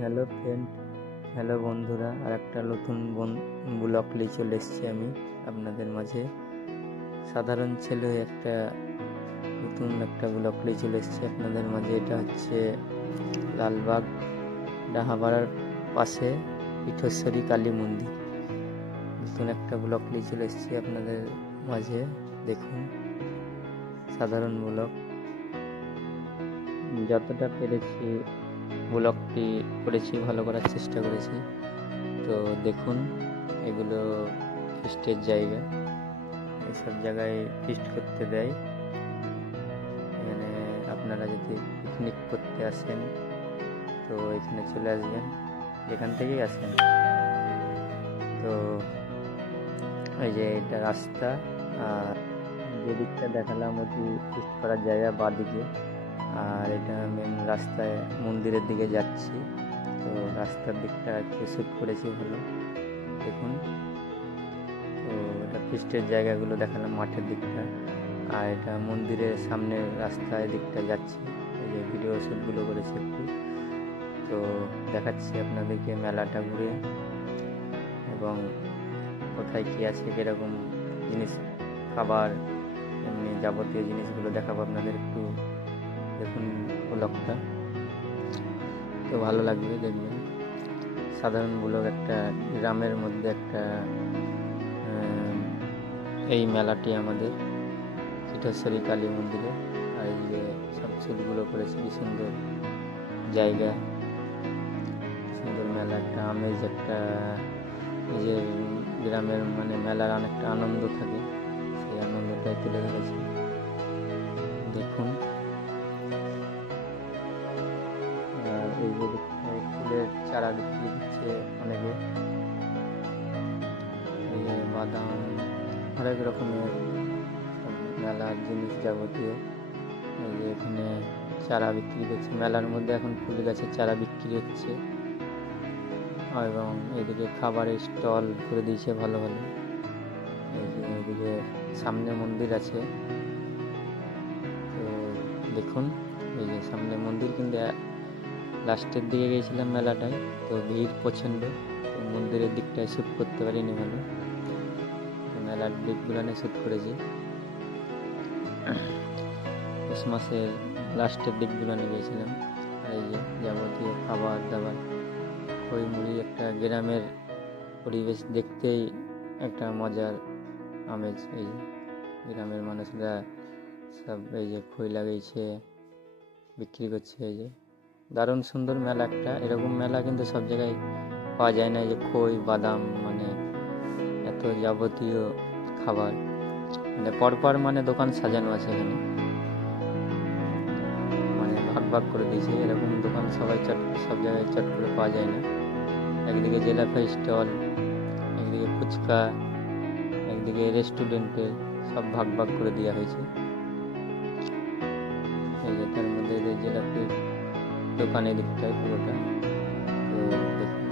Hello friend, hello বন্ধুরা, আর একটা নতুন ব্লগ নিয়ে চলে এসেছি আমি আপনাদের মাঝে। সাধারণ ছেলে একটা নতুন একটা ব্লগ নিয়ে চলে এসেছি আপনাদের মাঝে। এটা হচ্ছে লালবাগ ডাহাপাড়ার পাশে পীঠেশ্বরী কালী মন্দির। নতুন একটা ব্লগ নিয়ে চলে এসেছি আপনাদের মাঝে। দেখুন, সাধারণ ব্লগ, যতটা পেরেছি ব্লগটি করেছি, ভালো করার চেষ্টা করেছি। তো দেখুন, এগুলো ফিস্টের জায়গা, এসব জায়গায় ফিস্ট করতে দেয়। এখানে আপনারা যদি পিকনিক করতে আসেন তো এখানে চলে আসবেন, যেখান থেকেই আসেন। তো এই যে এটা রাস্তা, আর যে দিকটা দেখালাম ওটি ফিস্ট করার জায়গা বাঁদিকে, আর এটা মেন রাস্তায় মন্দিরের দিকে যাচ্ছি। তো রাস্তার দিকটা একটু শ্যুট করেছি ভালো, দেখুন। তো এটা ফিস্টের জায়গাগুলো দেখালাম, মাঠের দিকটা, আর এটা মন্দিরের সামনে রাস্তায় দিকটা যাচ্ছি। এই যে ভিডিও শ্যুটগুলো করেছি একটু, তো দেখাচ্ছি আপনাদেরকে মেলাটা ঘুরে, এবং কোথায় কী আছে, কীরকম জিনিস, খাবার, এমনি যাবতীয় জিনিসগুলো দেখাবো আপনাদের। একটু দেখুন ব্লগটা, তো ভালো লাগবে, দেখবেন। সাধারণ ব্লগ, একটা গ্রামের মধ্যে একটা এই মেলাটি আমাদের পীঠেশ্বরী কালী মন্দিরে। আর এই যে সব ছবিগুলো করেছি, কি সুন্দর জায়গা, সুন্দর মেলা, একটা আমেজ, একটা এই যে গ্রামের মানে মেলার অনেকটা আনন্দ থাকে, সেই আনন্দটাই তুলে ধরেছি, দেখুন। আর এই যে ফুলের চারা বিক্রি দিচ্ছে অনেকে, এই যে বাদাম, অনেক রকমের সব মেলার জিনিস যাবতীয়। এই যে এখানে চারা বিক্রি করছে, মেলার মধ্যে এখন ফুল গাছের চারা বিক্রি হচ্ছে, এবং এদিকে খাবারের স্টল করে দিয়েছে ভালো ভালো। এই যে এদিকে সামনে মন্দির আছে, তো দেখুন, এই যে সামনে মন্দির, কিন্তু লাস্টের দিকে গিয়েছিলাম মেলাটায়, তো ভিড় প্রচণ্ড, তো মন্দিরের দিকটায় শ্যুট করতে পারিনি ভালো, মেলার দিকগুলো শ্যুট করেছি। পৌষ মাসের লাস্টের দিকগুলো গিয়েছিলাম। আর এই যে যাবতীয় খাবার দাবার, খই মুড়ি, একটা গ্রামের পরিবেশ দেখতেই একটা মজার আমেজ। এই যে গ্রামের মানুষরা সব এই যে খই লাগিয়েছে, বিক্রি করছে। এই যে দারুণ সুন্দর মেলা একটা, এরকম মেলা কিন্তু সব জায়গায় পাওয়া যায় না। এই যে খই, বাদাম, মানে এত যাবতীয় খাবার, মানে পরপর মানে দোকান সাজানো আছে এখানে, মানে ভাগ ভাগ করে দিয়েছে। এরকম দোকান সব জায়গায় চট করে পাওয়া যায় না। একদিকে জেলাফাই স্টল, একদিকে ফুচকা, একদিকে রেস্টুরেন্টের, সব ভাগ ভাগ করে দেওয়া হয়েছে। এই যে তার মধ্যে যে জিলাপির দোকানের দিকটায় পুরোটা, তো দেখুন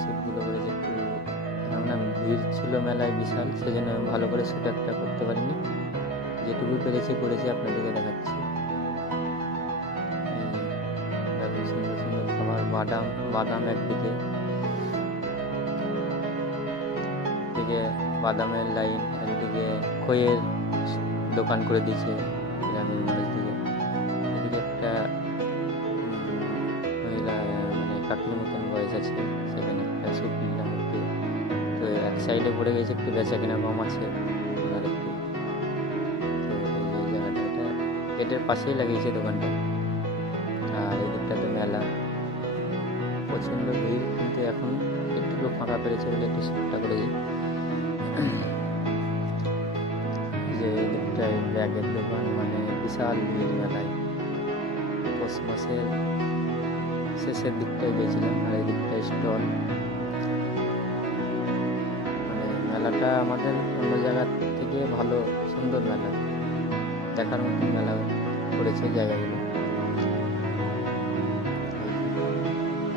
শ্যুটগুলো করেছে একটু, কেননা ভিড় ছিল মেলায় বিশাল, সেজন্য আমি ভালো করে শ্যুট একটা করতে পারিনি, যেটুকু পেরেছি করেছি, আপনাদেরকে দেখাচ্ছি। সুন্দর সুন্দর খাবার, বাদাম একদিকে, একদিকে বাদামের লাইন, একদিকে খইয়ের দোকান করে দিয়েছে গ্রামের মানুষদিকে। এদিকে একটা মহিলা, মানে কাকির মতন বয়স আছে, সেখানে একটা শ্যুট নিলাম একটু। তো এক সাইডে পড়ে গেছে, একটু বেচা কেনা কম আছে ওনার একটু। তো এই জায়গাটা, এটা গেটের পাশেই লাগিয়েছে দোকানটা। আর এই দিকটাতে মেলা, প্রচণ্ড ভিড়, কিন্তু এখন একটু ফাঁকা পেরেছে বলে একটু শ্যুটটা করেছি। যে এই দিকটায় ব্যাগের দোকান, মানে বিশাল ভিড় মেলায়। পৌষ মাসের শেষের দিকটায় গিয়েছিলাম, আর এই দিকটায় স্টল, মানে মেলাটা আমাদের অন্য জায়গার থেকে ভালো, সুন্দর মেলা, দেখার মতন মেলা করেছে জায়গাগুলো।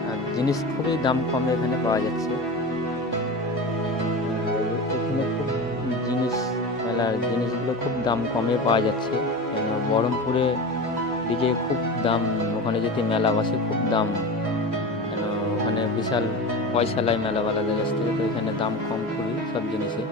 আর জিনিস খুবই দাম কমে এখানে পাওয়া যাচ্ছে। এখানে খুব মেলার জিনিসগুলো খুব দাম কমে পাওয়া যাচ্ছে, কেন বহরমপুরে ডিজে খুব দাম, ওখানে যদি মেলা বসে খুব দাম, কেন ওখানে বিশাল পয়সা লাই মেলাওয়ালাদের কাছ থেকে, তো এখানে দাম কম খুবই সব জিনিসে।